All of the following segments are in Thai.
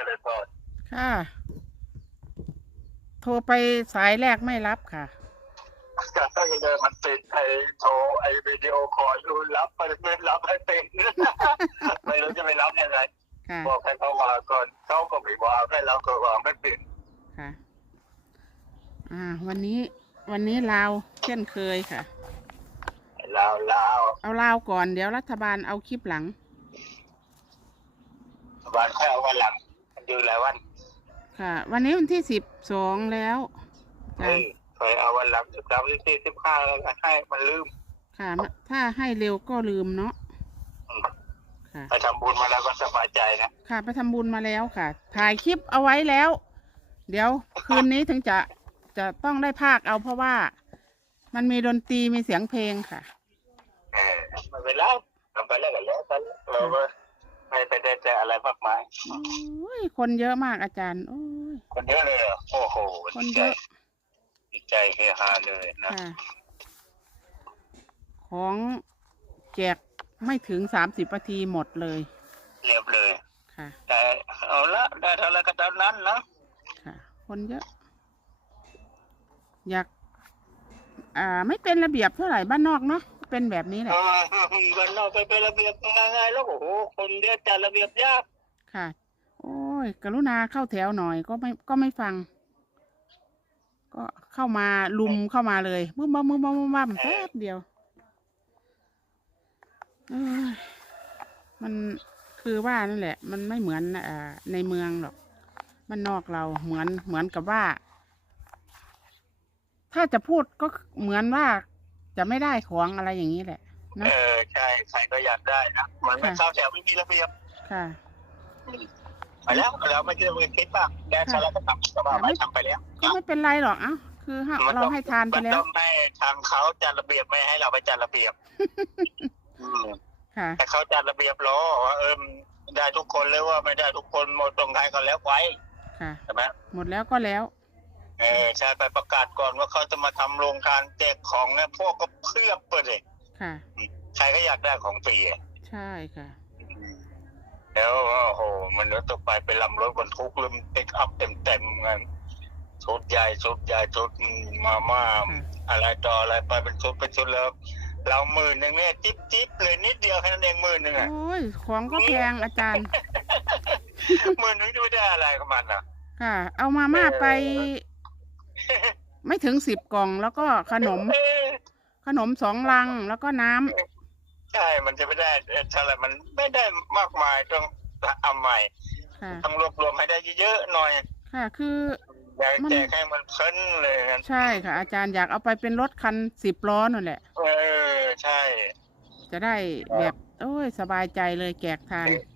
จริญพรค่ะ โทรไปสายแรกไม่รับค่ะก็ยังเดินมันติดไอ้โทรไอ้วิดีโอคอลอยู่รับไปไม่รับให้เป็นไม่รู้จะไปรับยังไงค่ะบอกให้เขาวางก่อนเขาก็ไม่วางให้เราก็วางไม่เป็นค่ะ อ่า วันนี้ วันนี้ลาวเช่นเคยค่ะลาวลาวเอาลาวก่อนเดี๋ยวรัฐบาลเอาคลิปหลังวันแค่เอาวันหลังมัน อยู่หลายวันค่ะ วันนี้วันที่สิบสองแล้วเอจ้ะอเคยเอาวันหลังสิบสามสิบสี่สิบห้าแล้วก็ให้มันลืมค่ะถ้าให้เร็วก็ลืมเนาะอืมค่ะ ไปทำบุญมาแล้วก็สบายใจนะ ค่ะไปทำบุญมาแล้วค่ะ ถ่ายคลิปเอาไว้แล้ว เดี๋ยวคืนนี้ถึงจะจะต้องได้ภาคเอาเพราะว่า มันมีดนตรีมีเสียงเพลงค่ะ เออไม่เป็นไรทำไปแล้วก็แล้วกันเราก็ไม่ไปได้ใจ อะไรมากมายโอ้ยคนเยอะมากอาจารย์ โอ้ยคนเยอะเลยเหรอโอ้โหคนดีเยใจอะดีใจเฮฮาเลยนะค่ะของแจกไม่ถึงสามสิบนาทีหมดเลยเรียบเลย ค่ะ แต่เอาละได้เท่าไรก็เท่านั้นนะค่ะ คนเยอะ อยาก อ่า ไม่เป็นระเบียบเท่าไหร่บ้านนอกเนาะ เป็นแบบนี้แหเอละอวันนอกไปเป็นระเบียบยังไงแล้วโอ้โหคนเดียวจัดระเบียบยากค่ะ โอ้ย กรุณาเข้าแถวหน่อยก็ไม่ก็ไม่ฟัง ก็เข้ามาลุมเข้ามาเลยมึ้มบ้มมึ้มบ้มมึ้มบ้มแป๊บเดียวเอ้ยมันคือว่านั่นแหละ มันไม่เหมือนอ่าในเมืองหรอก มันนอกเราเหมือนเหมือนกับว่า ถ้าจะพูดก็เหมือนว่า จะไม่ได้ของอะไรอย่างนี้แหละนะเออใช่ใครก็อยากได้นะเหมือนไม่ค่ะเข้าแถวไม่มีระเบียบค่ะไปแล้วแล้วไม่คิดว่าคิดบ้างแดนชาลก็ทำก็ว่าไปทำไปแล้วก็ไม่เป็นไรหรอกเอ้าคือให้เราให้ทานไปมันแล้วต้องให้ทางเขาจัดระเบียบไม่ให้เราไปจัดระเบียบอืมค่ะ แต่เขาจัดระเบียบล้อว่าเออได้ทุกคนเลยว่าไม่ได้ทุกคนหมดตรงใครก็แล้วไว้ค่ะ ใช่ไหมหมดแล้วก็แล้ว เออใช่ไปประกาศก่อนว่าเขาจะมาทำโรงทานแจกของเนี่ยพวกก็เพียบไปเลยค่ะ ใครก็อยากได้ของฟรีอะ ใช่ค่ะ แล้วโอ้โหมันรถต่อไปไปลำรถบรรทุกลืมปิกอัพเต็มเต็มๆกันชุดใหญ่ชุดใหญ่ชุดมาม่าค่ะอะไรต่ออะไรไปเป็นชุดเป็นชุดแล้ว เราหมื่นหนึ่งเนี่ยจิ๊บจิ๊บเลยนิดเดียวแค่นั้นเองหมื่นหนึ่งอะโอ้ย ของก็แพงอาจารย์ หมื่นหนึ่งจะไม่ได้อะไรกับมันอะ ค่ะ เอามาม่าไป ไม่ถึงสิบกล่องแล้วก็ขนมเออขนมสองลังแล้วก็น้ำใช่ มันจะไม่ได้เอ่ออะไรมันไม่ได้มากมายต้องเอาใหม่ค่ะ ต้องรวบรวมให้ได้เยอะๆหน่อยค่ะ คือ อยากมัน แจกให้มันเพลินเลยงั้นใช่ค่ะ อาจารย์อยากเอาไปเป็นรถคันสิบล้อนั่นแหละ เออ ใช่ จะได้แบบ โอ้ย สบายใจเลยแจกทานเอออย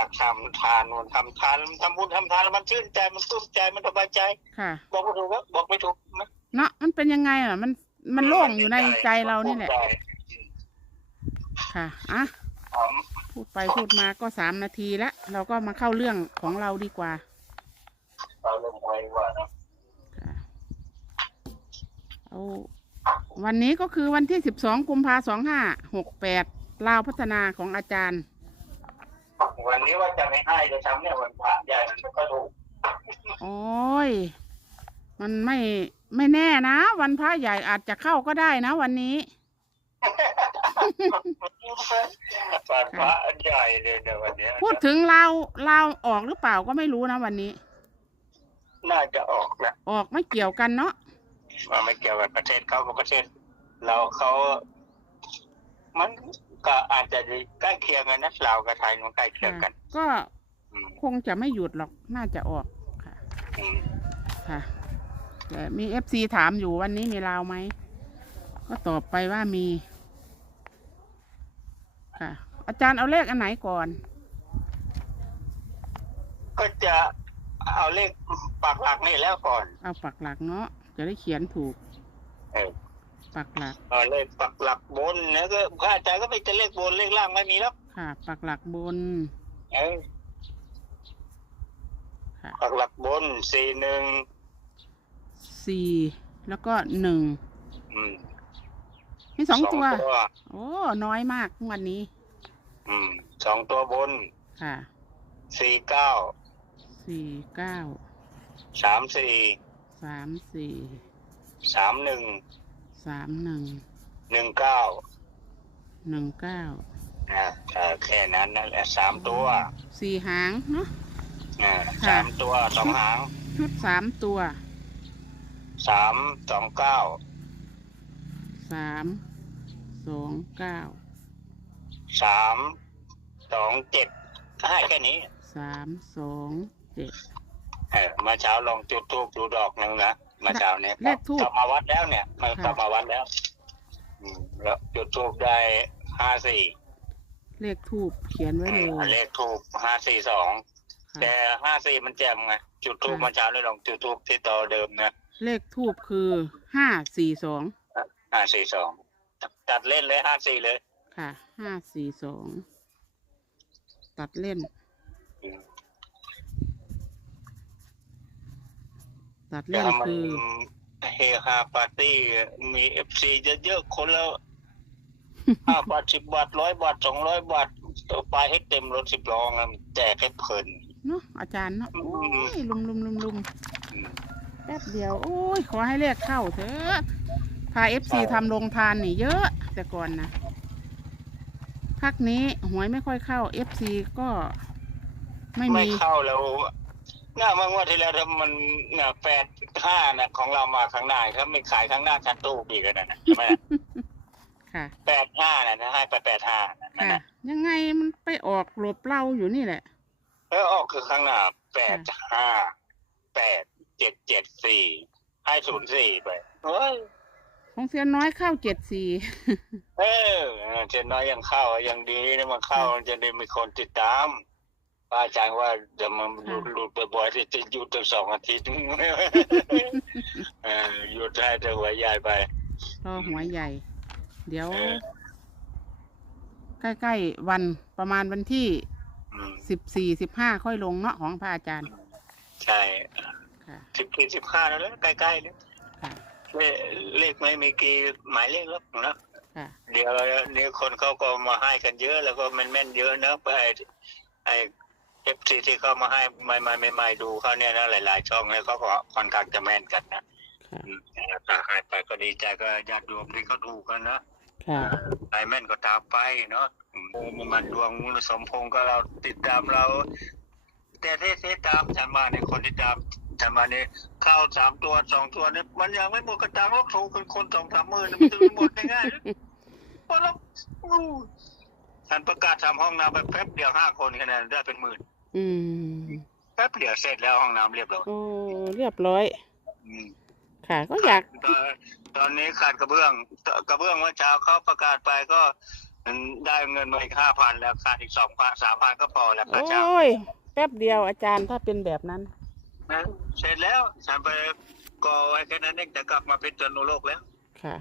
ากทำทานมันทำทานทำบุญทำทานแล้วมันชื่นใจมันตุ้มใจมันสบายใจค่ะ บอกไม่ถูกก็บอกไม่ถูกนะเนาะมันเป็นยังไงอะ มันมันโล่งอยู่ในใจเรานี่แหละค่ะอะหอมพูดไปพูดมาก็สามนาทีแล้วเราก็มาเข้าเรื่องของเราดีกว่าเอาลงไว้ว่านะค่ะเอาวันนี้ก็คือวันที่สิบสองกุมภาสองห้าหกแปดลาวพัฒนาของอาจารย์ วันนี้ว่าจะไม่ให้จะทำเนี่ยวันพระใหญ่มันก็ถูกโอ้ย มันไม่ไม่แน่นะ วันพระใหญ่อาจจะเข้าก็ได้นะ วันนี้วันพระใหญ่เลยเดี๋ยววันเนี้ยพูดถึงลาวลาวออกหรือเปล่าก็ไม่รู้นะวันนี้ น่าจะออกนะออกไม่เกี่ยวกันเนาะว่าไม่เกี่ยวกับประเทศเขากับประเทศ เราเขามัน ก็อาจจะใกล้เคียงกันนะเราวกับไทยมันใกล้เคียงค่ะกัน ก็อืมคงจะไม่หยุดหรอกน่าจะออกค่ะอืมค่ะแต่มีเอฟซีถามอยู่วันนี้มีลาวไหมก็ตอบไปว่ามี ค่ะ อาจารย์เอาเลขอันไหนก่อน ก็จะเอาเลขปักหลักนี่แล้วก่อน เอาปักหลักเนาะจะได้เขียนถูก เออ ปักหลักเอาเลขปักหลักบนเนี่ยก็ข้าอาจารย์ก็ไม่จะเลขบนเลขล่างไม่มีแล้วค่ะ ปักหลักบนเออค่ะปักหลักบนสี่หนึ่งสี่แล้วก็หนึ่งอืมมีสองตัวตัวโอ้น้อยมากงวันนี้ อืมสองตัวบนค่ะสี่เก้าสสี่เก้าสามสี่สามสี่สามหนึ่ง สามหนึ่งหนึ่งเก้าหนึ่งเก้านะเออแค่นั้นนั่นแหละสามตัวสี่หางเนาะอ่าค่ะ สามตัวสองหางชุดสามตัวสามสองเก้าสามสองเก้าสามสองเจ็ดให้แค่นี้สามสองเจ็ดเออมาเช้าลองจุดทูบดูดอกหนึ่งนะ มาเช้าเนี่ยเลขธูปกลับมาวัดแล้วเนี่ยมันค่ะ กลับมาวัดแล้ว อืมแล้วจุดทูบได้ห้าสี่เลขทูบเขียนไว้เลยเลขทูบห้าสี่สองค่ะแต่ห้าสี่มันแจ่มไงจุดทูบมาเช้าเลยลองจุดทูบที่ต่อเดิมนะเลขทูบคือห้าสี่สองห้าสี่สองตัดเล่นเลยห้าสี่เลยค่ะห้าสี่สองตัดเล่น อืม ตัดแต่เล่นถ้ามันคือ เฮฮาปาร์ตี้มีเอฟซีเยอะๆคนแล้ว ห้าบาทสิบบาทร้อยบาทสองร้อยบาทเอาไปให้เต็มรถสิบล้อนะแจกให้เพลิน เนาะอาจารย์เนาะอืโอ้มยลุมลุมลุมลุมอืม แป๊บเดียว โอ้ย ขอให้เลขเข้าเถอะพาเอฟซีใช่ทำโรงทานนี่เยอะแต่ก่อนนะพักนี้หวยไม่ค่อยเข้าเอฟซีก็ไม่ไม่มีเข้าแล้ว น่าเมื่องวดที่แล้วถ้ามันเนี่ยแปดห้านะของเรามาข้างหน้าถ้าไม่ขายข้างหน้าชั้นตู้อีกแล้วนะใช่ไหมค่ะแปดห้านะนะให้ไปแปดห้านั่นค่ะนะยังไงมันไปออกหลบเราอยู่นี่แหละแล้วออกคือข้างหน้าแปดห้าแปดเจ็ดเจ็ดสี่ให้ศูนย์สี่ไปเฮ้ยของเซียนน้อยเข้าเจ็ดสี่เออเจนน้อยยังเข้ายังดีนะมันเข้าจะได้มีคนติดตาม ป้าอาจารย์ว่าจะมันหลุดหลุดบ่อยๆที่จะหยุดตั้งสองอาทิตย์เออหยุดได้แต่หัวใหญ่ไปรอหัวใหญ่ เดี๋ยว เออใกล้ๆวันประมาณวันที่อืมสิบสี่สิบห้าค่อยลงเนาะของพระอาจารย์ใช่ค่ะสิบสี่สิบห้าแล้วแหละใกล้ๆเลยค่ะเลขเลขไม่มีกี่หมายเลขแล้วนะ ค่ะเดี๋ยวเดี๋ยวคนเขาก็มาให้กันเยอะแล้วก็แม่นๆเยอะนะไอ้ไอ้เอ ฟซีที่เขามาให้ใหม่ๆใหม่ๆดูเขาเนี่ยนะหลายๆช่องแล้วเขาก็ค่อนข้างจะแม่นกันนะค่ะอืมถ้าให้ไปก็ดีใจก็ญาติโยมที่เขาถูกกันนะค่ะไอ้แม่นก็ตามไปเนาะอืมมันดวงสมพงษ์ก็เราติดตามเรา แต่ที่ที่ตามฉันมาเนี่ยคนที่ตามฉันมาเนี่ยเข้าสามตัวสองตัวเนี่ยมันยังไม่หมดกระตังหรอกถูกกันคนสองสามหมื่นมันจะหมดง่ายๆหรือเพราะเราอู้ฉันประกาศทำห้องน้ำไปแป๊บเดียวห้าคนคะแนนได้เป็นหมื่น อืมแป๊บเดียวเสร็จแล้วห้องน้ำเรียบร้อยโอ้เรียบร้อย อืมค่ะ ก็อยากตอนตอนนี้ขาดกระเบื้องกระเบื้องเมื่อเช้าเขาประกาศไปก็ได้เงินมาอีกห้าพันแล้วขาดอีกสองพันสามพันก็พอแล้วโอค่าเช่า้ยแป๊บเดียวอาจารย์ถ้าเป็นแบบนั้นนะเสร็จแล้วฉันไปก่อไว้แค่นั้นเองจะกลับมาพิจารณาโลกแล้วค่ะ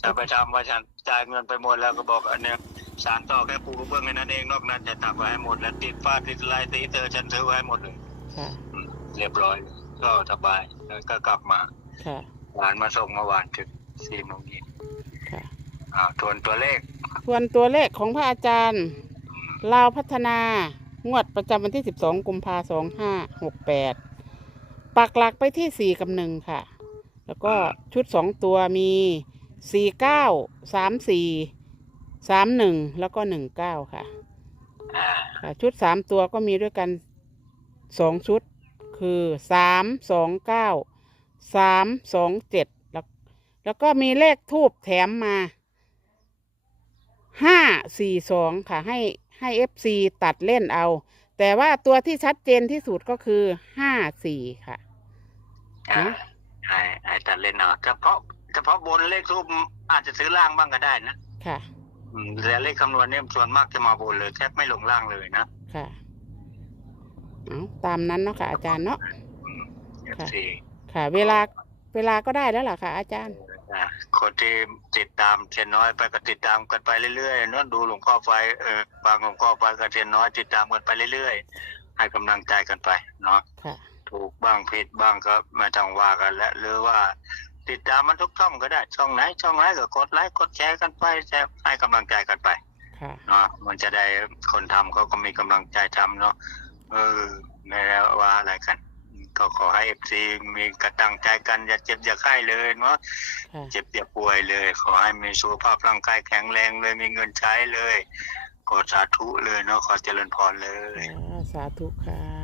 ฉันไปทำว่าฉันจ่ายเงินไปหมดแล้วก็บอกอันเนี้ย สารต่อแค่ปูกระเบื้องแค่นั้นเองนอกนั้นจะทำไว้ให้หมดแล้วติดฟ้าติดลายตีเธอฉันซื้อไว้ให้หมดเลยค่ะอืมเรียบร้อย ก็สบายแล้วก็กลับมาค่ะหลานมาส่งเมื่อวานถึงสี่โมงเย็นค่ะอ่าทวนตัวเลขส่วนตัวเลขของพระอาจารย์ลาวพัฒนางวดประจำวันที่ 12 กุมภาสองห้าหกแปดปักหลักไปที่ 4 กับ1ค่ะ แล้วก็ชุด 2 ตัวมี 4 9 3 4 3 1แล้วก็1 9ค่ะอ่าค่ะ ชุด3ตัวก็มีด้วยกัน2ชุด คือ3 2 9 3 2 7แล้วแล้วก็มีเลขทูบแถมมาห้าสี่สองค่ะให้ให้เอฟซีตัดเล่นเอา แต่ว่าตัวที่ชัดเจนที่สุดก็คือห้าสี่ค่ะอ่านะไอ้ไอ้ตัดเล่นเอาเฉพาะเฉพาะบนเลขทูบอาจจะซื้อล่างบ้างก็ได้นะ ค่ะ อืมแต่เลขคำนวณเนี่ยส่วนมากจะมาบนเลยแทบไม่ลงล่างเลยนะค่ะเอาตามนั้นเนาะค่ะ อาจารย์เนาะ อืมค่ะสี่ค่ะ เวลาเวลาก็ได้แล้วล่ะค่ะ อาจารย์ อ่าคนที่ติดตามเทียนน้อยไปก็ติดตามกันไปเรื่อยๆเนอะดูหลวงพ่อไฟเออฟังหลวงพ่อไฟกับเทียนน้อยติดตามกันไปเรื่อยๆ ให้กำลังใจกันไปเนาะ ค่ะ ถูกบ้างผิดบ้างก็ไม่ต้องว่ากันและหรือว่า ติดตามมันทุกช่องก็ได้ ช่องไหน ช่องไหนก็กดไลค์กดแชร์กันไปแชร์ให้กำลังใจกันไปค่ะเนาะมันจะได้คนทำเขาก็มีกำลังใจทำเนาะเออไม่แล้วว่าอะไรกัน ก็ขอให้เอฟซีมีกระตังใจกันอย่าเจ็บอย่าไข้เลยเนาะ ค่ะเจ็บอย่าป่วยเลย ขอให้มีสุขภาพร่างกายแข็งแรงเลยมีเงินใช้เลยก็สาธุเลยเนาะขอเจริญพรเลยค่ะสาธุค่ะ